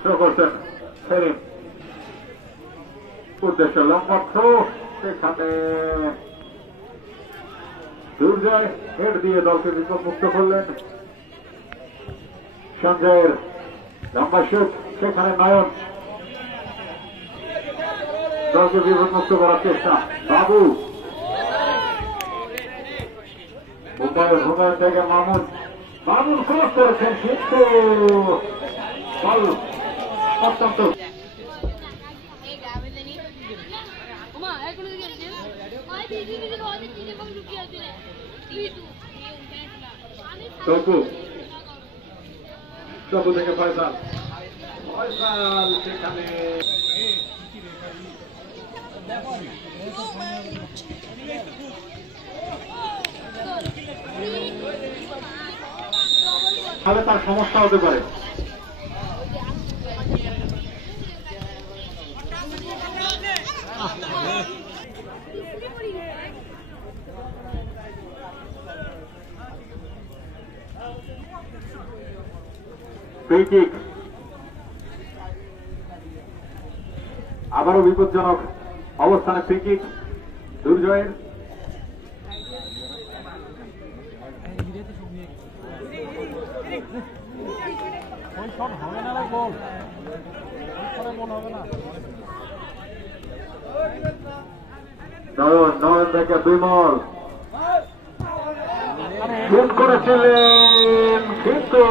Throw করছেন সেলিম, উদ্দেশ্য লম্বা থ্রো, সেখানে দুর্জয় হেড দিয়ে দলকে বিপদমুক্ত করলেন। সঞ্জয়ের লম্বা শুট, সেখানে নয়ন দলকে বিপদমুক্ত করার চেষ্টা। বাবু হুমায়ুন থেকে মামুন, মামুন ক্রস করেছেন কিন্তু বল অত্যন্ত তপু থেকে ফয়সাল, ফয়সাল সেখানে তাহলে তার সমস্যা হতে পারে। ফ্রি কিক আবারও বিপজ্জনক অবস্থানে, ফ্রি কিক দুর্জয়ের। নয়ন থেকে বিমল শুট করেছিলেন কিন্তু